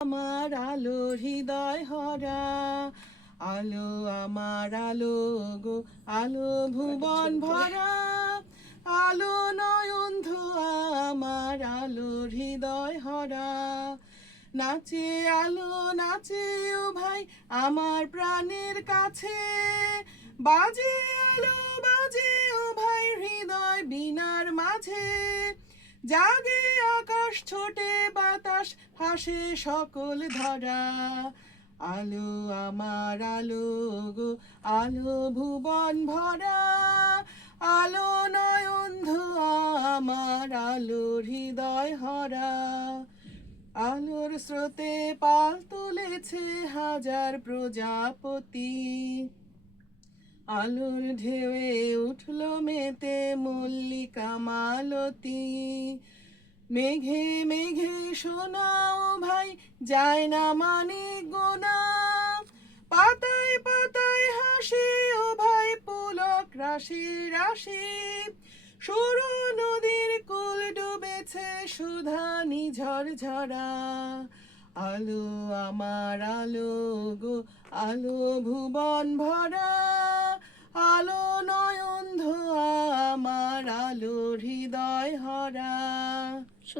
আমার আলো হৃদয় হরা, আলো আমার আলো গো, আলো ভুবন ভরা, আলো নয়ন ধোয়া আমার আলো হৃদয় হরা। নাচে আলো নাচে ও ভাই আমার প্রাণের কাছে, বাজে আলো বাজে ও ভাই হৃদয় বীণার মাঝে, জাগে আকাশ ছোটে বাতাস হাসে সকল ধরা, আলো আমার আলো গো, আলো ভুবন ভরা, আলো নয়ন ধোয়া আমার আলো হৃদয় হরা। আলোর স্রোতে পাল তুলেছে হাজার প্রজাপতি, আলোর ঢেউয়ে উঠল মেতে মল্লিকা মালতী। মেঘে মেঘে শোনাও ভাই যায় না মানে গোনা, পাতায় পাতায় হাসি ও ভাই পুলক রাশি রাশি, সরু নদীর কুল ডুবেছে সুধা নিঝর ঝরা, আলো আমার আলো গো, আলো ভুবন ভরা, আলো নয়ন ধোয়া আমার আলো হৃদয় হরা।